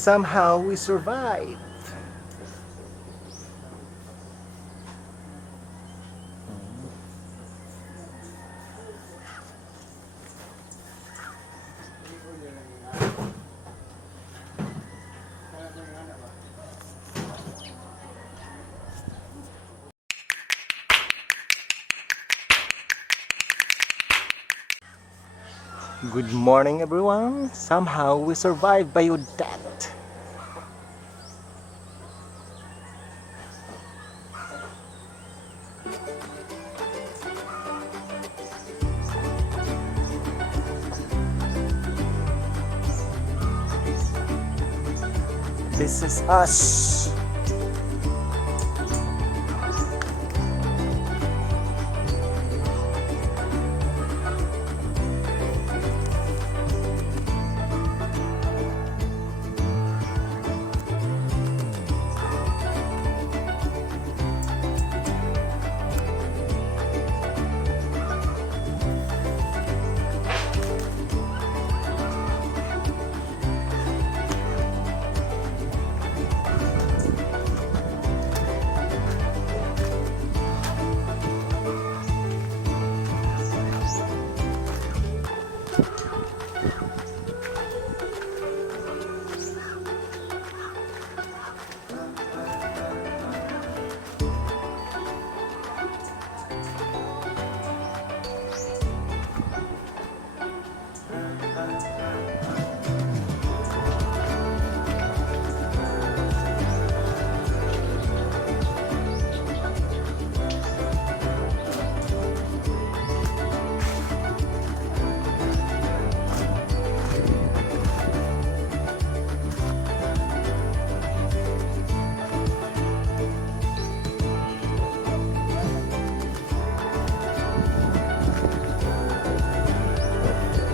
Somehow we survive. Good morning everyone. Somehow we survived by that. This is us.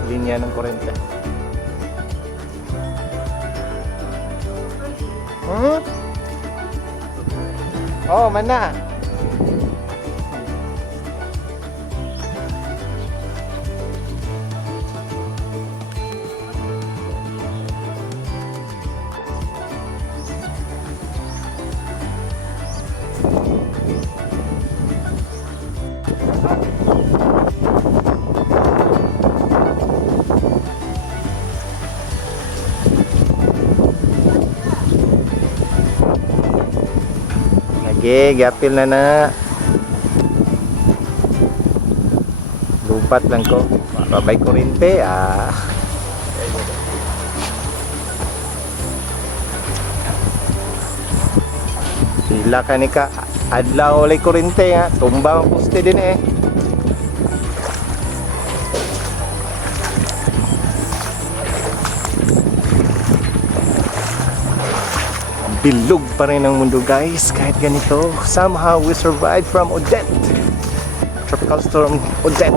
Linya ng kurente. Oh, mana? Lagi, gapil na. Lupat lang ko. Mabay kurente, Sila ka ni ka adlaw ulay kurente, tumba ang poste din eh. Bilog pa rin ang mundo guys, kahit ganito. Somehow we survived from Odette. Tropical storm Odette.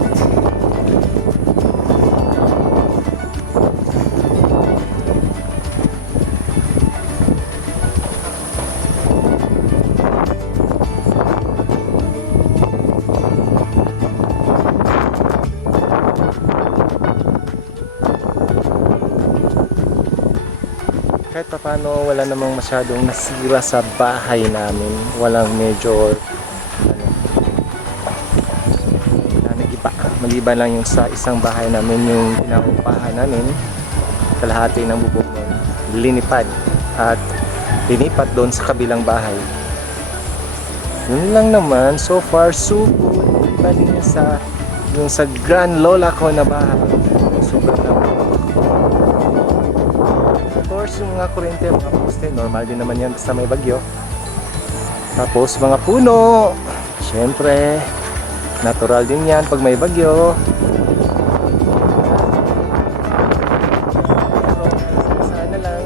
Kahit paano wala namang masyadong nasira sa bahay namin, walang major nagiba, maliban lang yung sa isang bahay namin, yung pinaupahan namin, kalahati ng bubong nun linipad at linipat doon sa kabilang bahay. Yun lang naman, so far so good. Bali niya sa yung sa grand lola ko na bahay, sobrang labo. Of course, yung mga kurente, mga poste, normal din naman yan sa may bagyo. Tapos mga puno, syempre natural din yan pag may bagyo. Sana lang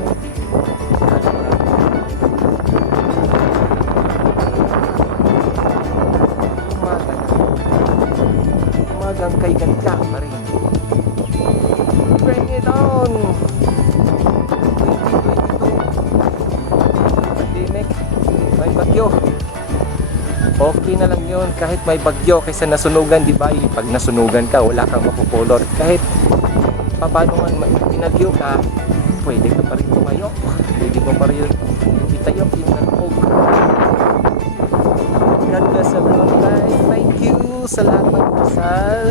umagang kay ganda pa rin. Bring it on! May bagyo, okay na lang yun kahit may bagyo kaysa nasunugan, di ba? Pag nasunugan ka, wala kang mapupulot. Kahit paano man pinagyo ka, pwede ka pa rin tumayo. Pwede mo pa rin itayo yung nalukog. God bless everyone guys. Thank you sa lahat ng dasal.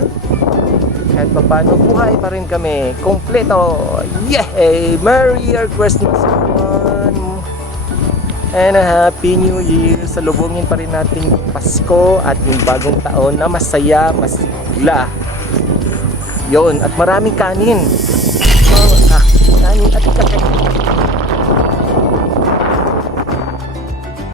Kahit pa paano, buhay pa rin kami. Kompleto. Yay! Merry Christmas everyone! And a Happy New Year! Salubungin pa rin natin yung Pasko at yung bagong taon na masaya, masigla. Yun, at maraming kanin. Kanin at kakain.